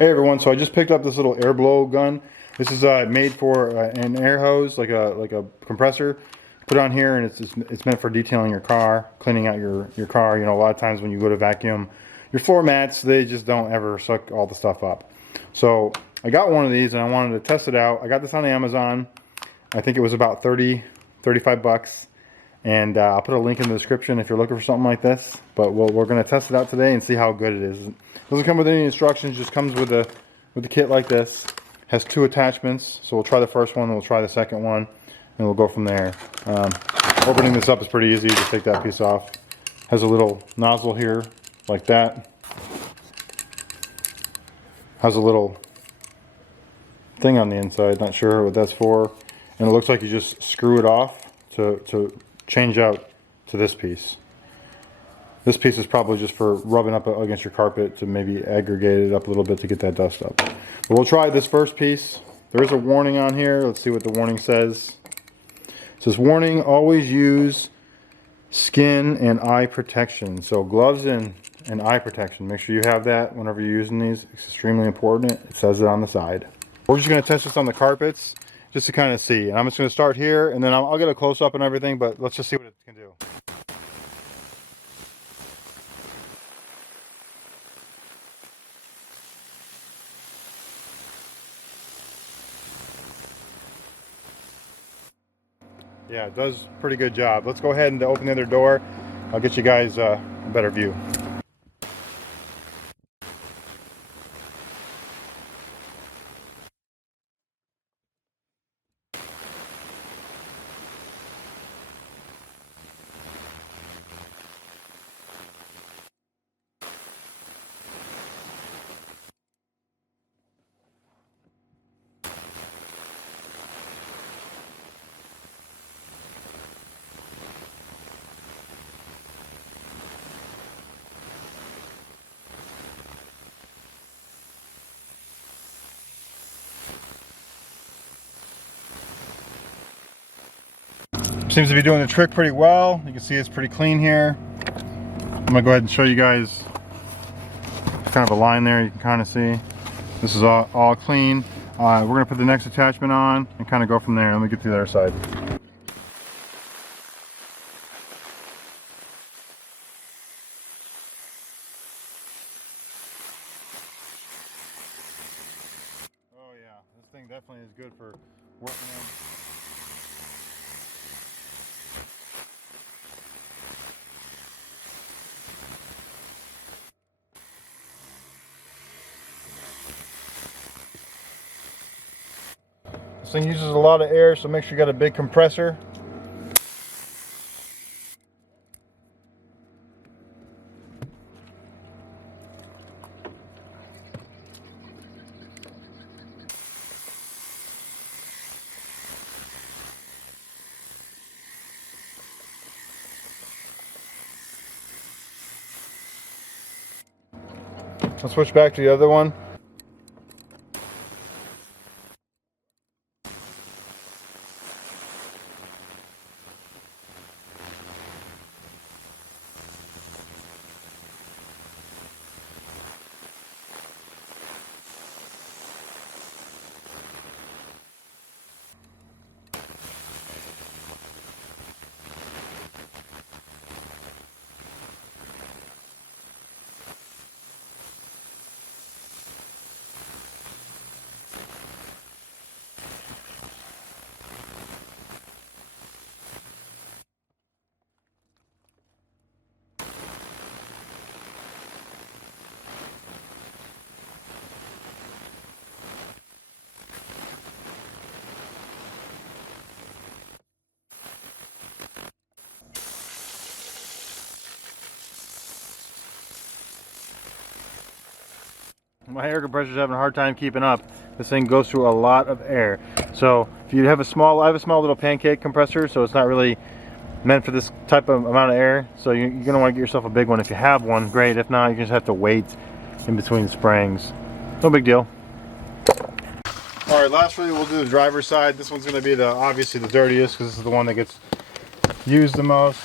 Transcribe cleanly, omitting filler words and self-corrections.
Hey everyone, so I just picked up this little air blow gun. This is made for an air hose, like a compressor. Put on here, and it's meant for detailing your car, cleaning out your car. You know, a lot of times when you go to vacuum your floor mats, they just don't ever suck all the stuff up. So I got one of these and I wanted to test it out. I got this on Amazon. I think it was about 35 bucks. And I'll put a link in the description if you're looking for something like this. But we're going to test it out today and see how good it is. It doesn't come with any instructions, just comes with the kit like this. Has two attachments, so we'll try the first one, then we'll try the second one, and we'll go from there. Opening this up is pretty easy. Just take that piece off. Has a little nozzle here, like that. Has a little thing on the inside, not sure what that's for. And it looks like you just screw it off to change out to this piece. This piece is probably just for rubbing up against your carpet to maybe aggregate it up a little bit to get that dust up. But we'll try this first piece. There is a warning on here. Let's see what the warning says. It says, warning, always use skin and eye protection. So gloves and eye protection. Make sure you have that whenever you're using these. It's extremely important. It says it on the side. We're just going to test this on the carpets just to kind of see. And I'm just going to start here, and then I'll get a close-up and everything, but let's just see what it can do. Yeah, it does a pretty good job. Let's go ahead and open the other door. I'll get you guys a better view. Seems to be doing the trick pretty well. You can see it's pretty clean here. I'm gonna go ahead and show you guys kind of a line there. You can kind of see this is all clean. We're gonna put the next attachment on and kind of go from there. Let me get to the other side. Oh yeah, this thing definitely is good for working in. This thing uses a lot of air, so make sure you got a big compressor. Let's switch back to the other one. My air compressor is having a hard time keeping up. This thing goes through a lot of air. So if you have I have a small little pancake compressor, so it's not really meant for this type of amount of air. So you're gonna want to get yourself a big one. If you have one, great. If not, you just have to wait in between sprayings. No big deal. All right, lastly, we'll do the driver's side. This one's gonna be obviously the dirtiest because this is the one that gets used the most.